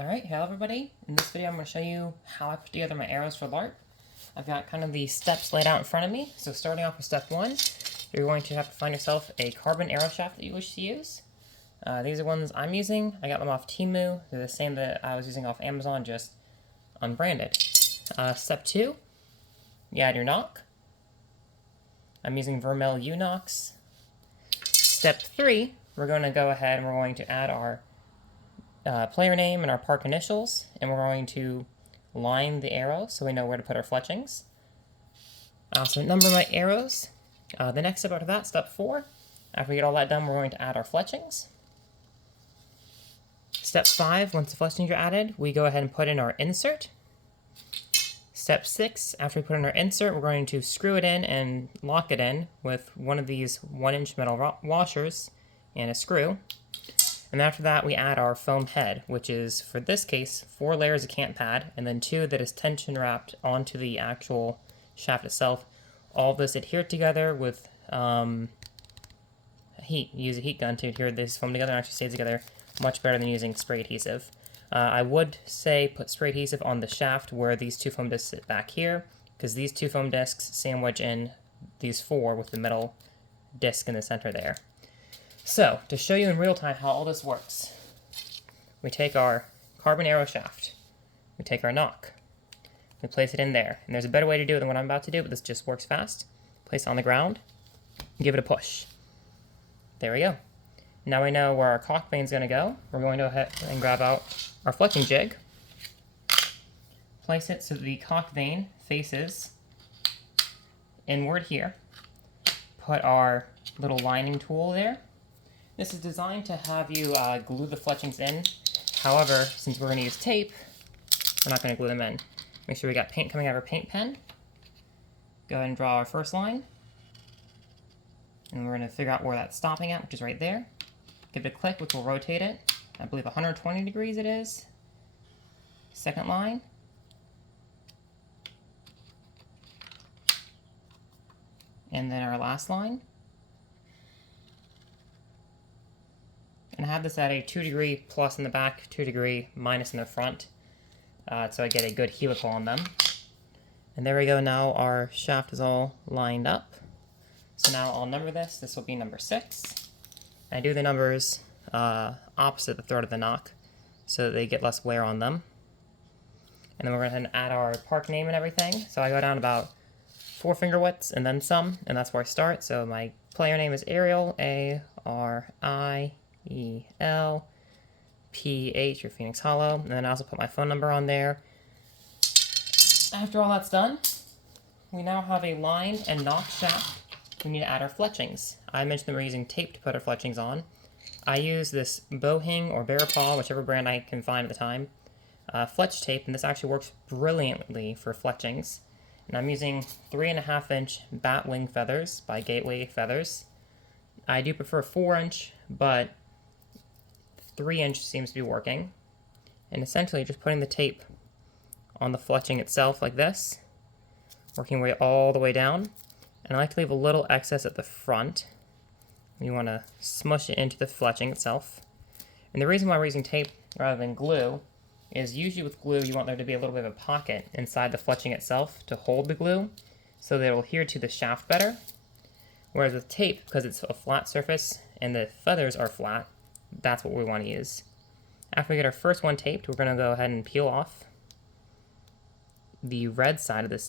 Alright, hello everybody. In this video I'm going to show you how I put together my arrows for LARP. I've got kind of the steps laid out in front of me. So starting off with step 1, you're going to have to find yourself a carbon arrow shaft that you wish to use. These are ones I'm using. I got them off Temu. They're the same that I was using off Amazon, just unbranded. Step 2, you add your knock. I'm using Vermel U knocks. Step 3, we're going to go ahead and we're going to add our player name and our park initials, and we're going to line the arrow so we know where to put our fletchings. I also number my arrows. The next step after that, step 4, after we get all that done, we're going to add our fletchings. Step 5, once the fletchings are added, we go ahead and put in our insert. Step 6, after we put in our insert, we're going to screw it in and lock it in with one of these 1-inch metal washers and a screw. And after that, we add our foam head, which is, for this case, 4 layers of cant pad, and then 2 that is tension wrapped onto the actual shaft itself. All this adhered together with heat. You use a heat gun to adhere this foam together and actually stays together much better than using spray adhesive. I would say put spray adhesive on the shaft where these 2 foam discs sit back here, because these 2 foam discs sandwich in these 4 with the metal disc in the center there. So, to show you in real time how all this works, we take our carbon arrow shaft, we take our knock, we place it in there, and there's a better way to do it than what I'm about to do, but this just works fast. Place it on the ground, give it a push. There we go. Now we know where our cock vane is going to go. We're going to go ahead and grab out our fletching jig, place it so that the cock vane faces inward here, put our little lining tool there. This is designed to have you glue the fletchings in. However, since we're going to use tape, we're not going to glue them in. Make sure we got paint coming out of our paint pen. Go ahead and draw our first line. And we're going to figure out where that's stopping at, which is right there. Give it a click, which will rotate it. I believe 120 degrees it is. Second line. And then our last line. And I have this at a 2 degree plus in the back, 2 degree minus in the front, so I get a good helical on them. And there we go, now our shaft is all lined up. So now I'll number this. This will be number 6. I do the numbers opposite the throat of the knock so that they get less wear on them. And then we're going to add our park name and everything. So I go down about 4 finger widths and then some, and that's where I start. So my player name is Ariel, A-R-I-E-L-P-H, or Phoenix Hollow, and then I also put my phone number on there. After all that's done, we now have a line and knock shaft. We need to add our fletchings. I mentioned that we're using tape to put our fletchings on. I use this Bohing or Bear Paw, whichever brand I can find at the time, fletch tape, and this actually works brilliantly for fletchings. And I'm using 3.5-inch bat wing feathers by Gateway Feathers. I do prefer 4-inch, but 3-inch seems to be working. And essentially just putting the tape on the fletching itself like this, working way all the way down. And I like to leave a little excess at the front. You want to smush it into the fletching itself. And the reason why we're using tape rather than glue is usually with glue you want there to be a little bit of a pocket inside the fletching itself to hold the glue so that it will adhere to the shaft better. Whereas with tape, because it's a flat surface and the feathers are flat, that's what we want to use. After we get our first one taped, we're going to go ahead and peel off the red side of this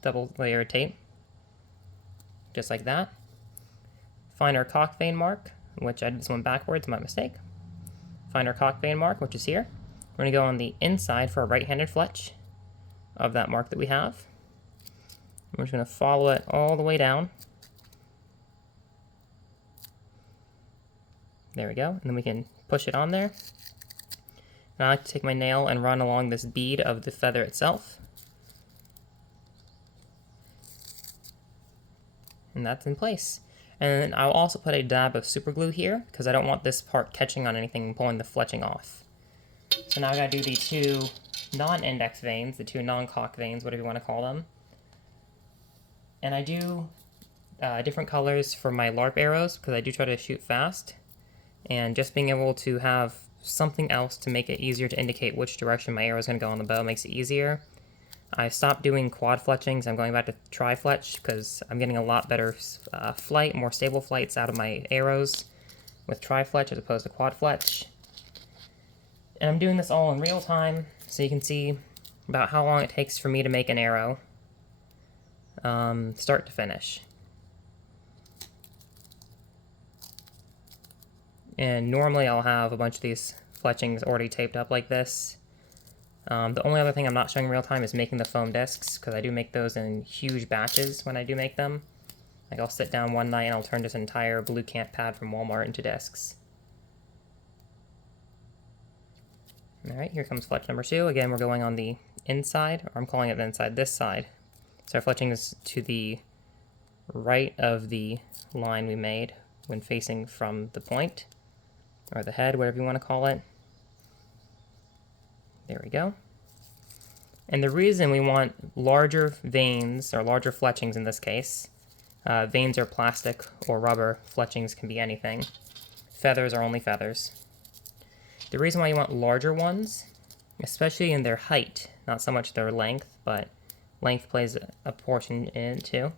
double layer tape, just like that. Find our cock vane mark, which I did this one backwards, my mistake. Find our cock vane mark, which is here. We're going to go on the inside for a right-handed fletch of that mark that we have. We're just going to follow it all the way down. There we go, and then we can push it on there. And I like to take my nail and run along this bead of the feather itself. And that's in place. And then I'll also put a dab of super glue here, because I don't want this part catching on anything and pulling the fletching off. So now I gotta do the 2 non-index veins, the 2 non-cock veins, whatever you want to call them. And I do different colors for my LARP arrows, because I do try to shoot fast. And just being able to have something else to make it easier to indicate which direction my arrow is going to go on the bow. It makes it easier. I stopped doing quad fletchings. I'm going back to tri-fletch because I'm getting a lot better flight, more stable flights out of my arrows with tri-fletch as opposed to quad fletch. And I'm doing this all in real time so you can see about how long it takes for me to make an arrow, start to finish. And normally I'll have a bunch of these fletchings already taped up like this. The only other thing I'm not showing in real time is making the foam discs, because I do make those in huge batches when I do make them. Like I'll sit down one night and I'll turn this entire blue camp pad from Walmart into discs. Alright, here comes fletch number 2. Again, we're going on the inside, or I'm calling it the inside, this side. So our fletching is to the right of the line we made when facing from the point, or the head, whatever you want to call it. There we go. And the reason we want larger vanes, or larger fletchings in this case, vanes are plastic or rubber, fletchings can be anything. Feathers are only feathers. The reason why you want larger ones, especially in their height, not so much their length, but length plays a portion in it too,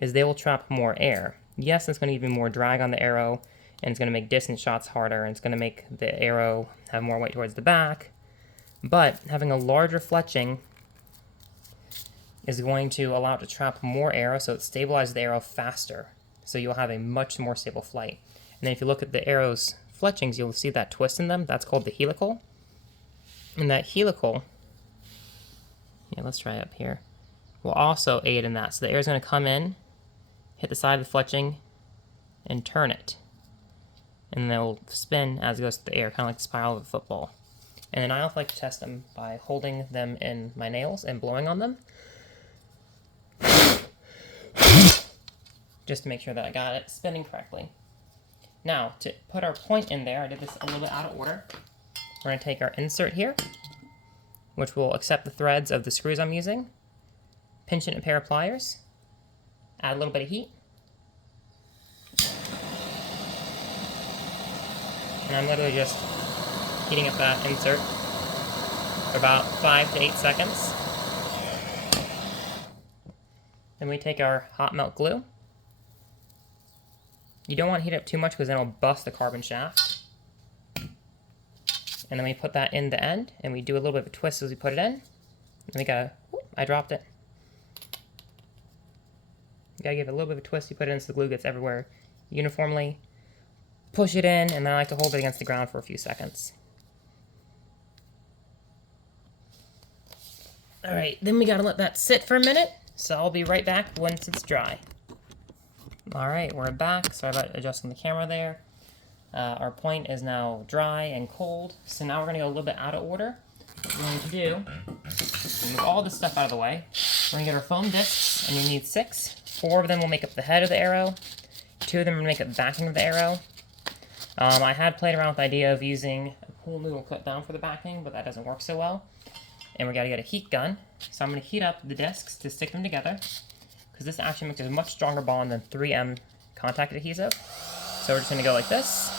is they will trap more air. Yes, it's going to give you more drag on the arrow, and it's going to make distance shots harder, and it's going to make the arrow have more weight towards the back. But having a larger fletching is going to allow it to trap more air, so it stabilizes the arrow faster. So you'll have a much more stable flight. And then if you look at the arrow's fletchings, you'll see that twist in them. That's called the helical. And that helical, yeah, let's try it up here, will also aid in that. So the air is going to come in, hit the side of the fletching, and turn it. And then it will spin as it goes through the air, kind of like the spiral of a football. And then I also like to test them by holding them in my nails and blowing on them, just to make sure that I got it spinning correctly. Now, to put our point in there, I did this a little bit out of order. We're going to take our insert here, which will accept the threads of the screws I'm using, pinch it in a pair of pliers, add a little bit of heat, and I'm literally just heating up that insert for about 5 to 8 seconds. Then we take our hot melt glue. You don't want to heat it up too much because then it'll bust the carbon shaft. And then we put that in the end, and we do a little bit of a twist as we put it in. And we gotta, I dropped it. You gotta give it a little bit of a twist, you put it in so the glue gets everywhere uniformly. Push it in, and then I like to hold it against the ground for a few seconds. Alright, then we gotta let that sit for a minute, so I'll be right back once it's dry. Alright, we're back. Sorry about adjusting the camera there. Our point is now dry and cold, so now we're gonna go a little bit out of order. What we're going to do, move all this stuff out of the way. We're gonna get our foam discs, and you need 6. 4 of them will make up the head of the arrow. 2 of them will make up the backing of the arrow. I had played around with the idea of using a pool noodle clip down for the backing, but that doesn't work so well. And we gotta get a heat gun. So I'm gonna heat up the discs to stick them together, because this actually makes a much stronger bond than 3M contact adhesive. So we're just gonna go like this.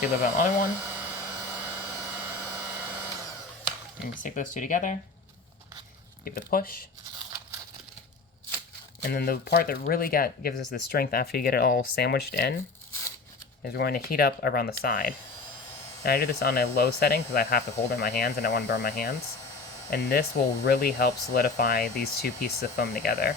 Do a little bit on the other one. And stick those two together. Give it a push. And then the part that really gives us the strength after you get it all sandwiched in is we're going to heat up around the side. And I do this on a low setting because I have to hold it in my hands and I don't want to burn my hands. And this will really help solidify these two pieces of foam together.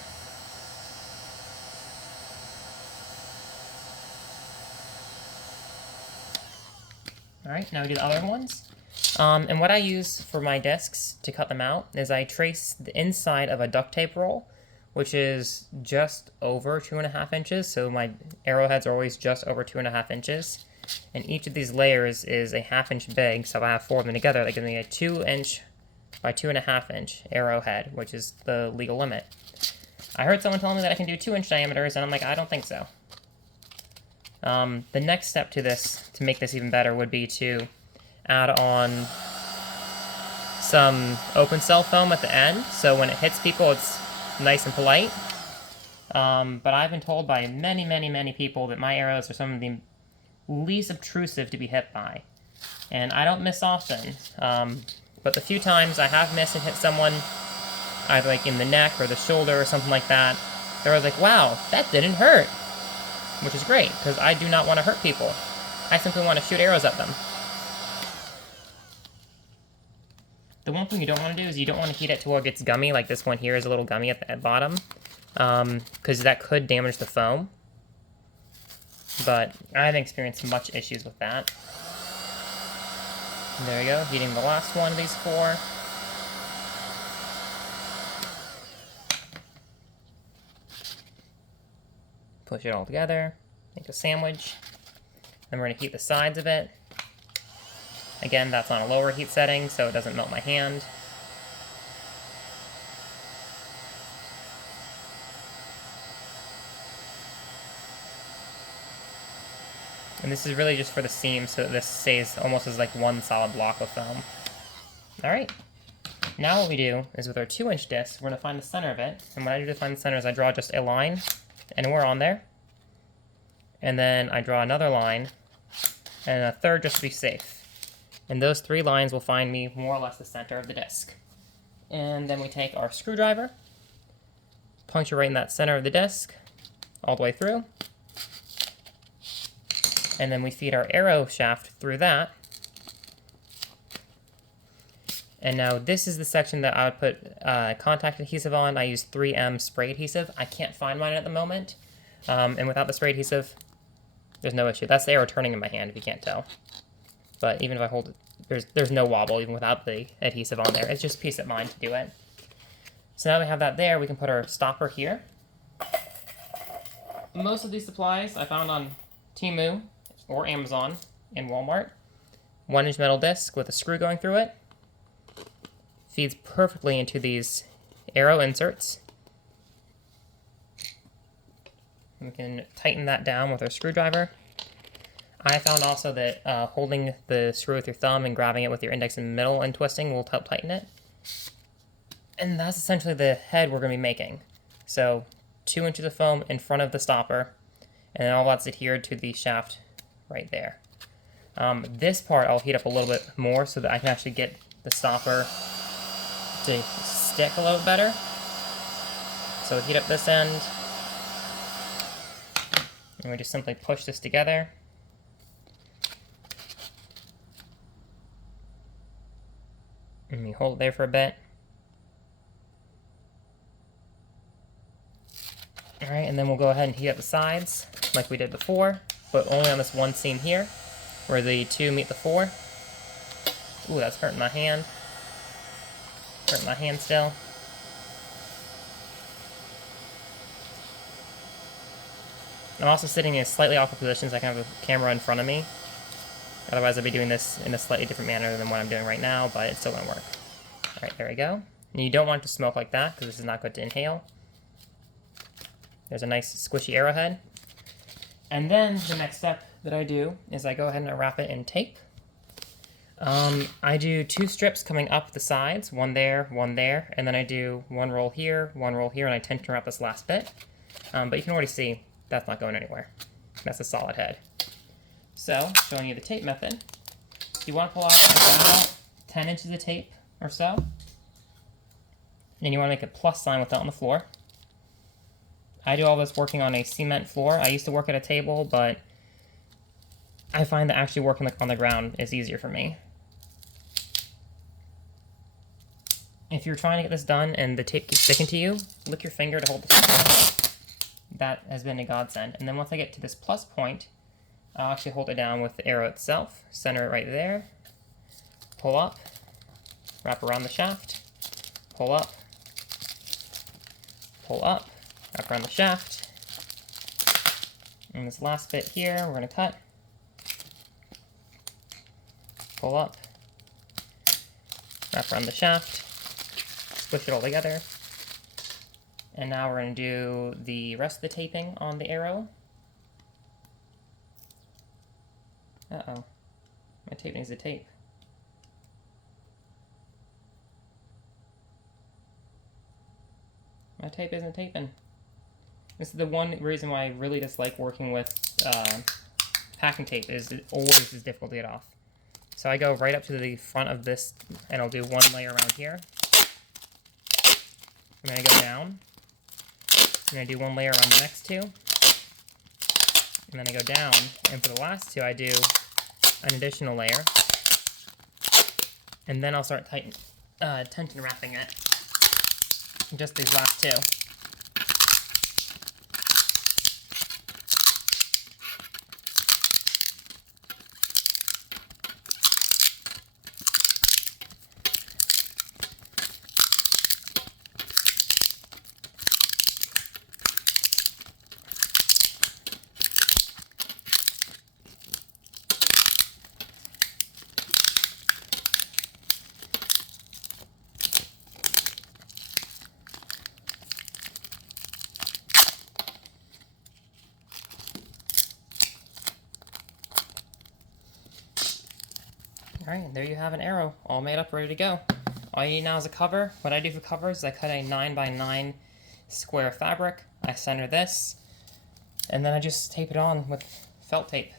Alright, now we do the other ones. And what I use for my discs to cut them out is I trace the inside of a duct tape roll, which is just over 2.5 inches, so my arrowheads are always just over 2.5 inches. And each of these layers is a 1/2 inch big, so if I have 4 of them together, that gives me a 2 inch by 2.5 inch arrowhead, which is the legal limit. I heard someone telling me that I can do 2 inch diameters, and I'm like, I don't think so. The next step to this, to make this even better, would be to add on some open cell foam at the end, so when it hits people, it's nice and polite. but I've been told by many, many, many people that my arrows are some of the least obtrusive to be hit by. And I don't miss often, but the few times I have missed and hit someone, either like in the neck or the shoulder or something like that, they're always like, wow, that didn't hurt, which is great, because I do not want to hurt people. I simply want to shoot arrows at them. The one thing you don't want to do is you don't want to heat it to where it gets gummy, like this one here is a little gummy at the bottom, because that could damage the foam. But I haven't experienced much issues with that. There we go, heating the last one of these 4. Push it all together, make a sandwich. Then we're going to heat the sides of it. Again, that's on a lower heat setting, so it doesn't melt my hand. And this is really just for the seam, so that this stays almost as like one solid block of foam. Alright, now what we do is with our 2-inch disc, we're going to find the center of it. And what I do to find the center is I draw just a line anywhere on there. And then I draw another line, and a third just to be safe. And those 3 lines will find me more or less the center of the disc. And then we take our screwdriver, puncture right in that center of the disc, all the way through. And then we feed our arrow shaft through that. And now this is the section that I would put contact adhesive on. I use 3M spray adhesive. I can't find mine at the moment. And without the spray adhesive, there's no issue. That's the arrow turning in my hand, if you can't tell. But even if I hold it, there's no wobble even without the adhesive on there. It's just peace of mind to do it. So now we have that there, we can put our stopper here. Most of these supplies I found on Temu or Amazon and Walmart. 1-inch metal disc with a screw going through it. Feeds perfectly into these arrow inserts. And we can tighten that down with our screwdriver. I found also that holding the screw with your thumb and grabbing it with your index in the middle and twisting will help tighten it. And that's essentially the head we're going to be making. So 2 inches of foam in front of the stopper, and then all that's adhered to the shaft right there. This part I'll heat up a little bit more so that I can actually get the stopper to stick a little better. So heat up this end, and we just simply push this together. And we hold it there for a bit. Alright, and then we'll go ahead and heat up the sides like we did before, but only on this one seam here, where the 2 meet the 4. Ooh, that's hurting my hand. Hurting my hand still. I'm also sitting in slightly awkward positions. I can have a camera in front of me. Otherwise, I'd be doing this in a slightly different manner than what I'm doing right now, but it's still going to work. Alright, there we go. And you don't want it to smoke like that, because this is not good to inhale. There's a nice squishy arrowhead. And then the next step that I do is I go ahead and I wrap it in tape. I do 2 strips coming up the sides, one there, and then I do 1 roll here, and I tension wrap this last bit. But you can already see that's not going anywhere. That's a solid head. So, showing you the tape method, you want to pull out about 10 inches of tape or so, and you want to make a plus sign with that on the floor. I do all this working on a cement floor. I used to work at a table, but I find that actually working on the ground is easier for me. If you're trying to get this done and the tape keeps sticking to you, lick your finger to hold the flip. That has been a godsend. And then once I get to this plus point, I'll actually hold it down with the arrow itself, center it right there, pull up, wrap around the shaft, pull up, wrap around the shaft, and this last bit here we're going to cut, pull up, wrap around the shaft, squish it all together, and now we're going to do the rest of the taping on the arrow. Uh-oh, my tape needs to tape. My tape isn't taping. This is the one reason why I really dislike working with packing tape, is it always is difficult to get off. So I go right up to the front of this, and I'll do one layer around here. And then I go down, and I do one layer around the next two. And then I go down, and for the last two I do an additional layer. And then I'll start tension wrapping it. Just these last two. Alright, there you have an arrow, all made up, ready to go. All you need now is a cover. What I do for covers is I cut a 9x9 square fabric, I center this, and then I just tape it on with felt tape.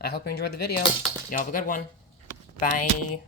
I hope you enjoyed the video. Y'all have a good one. Bye.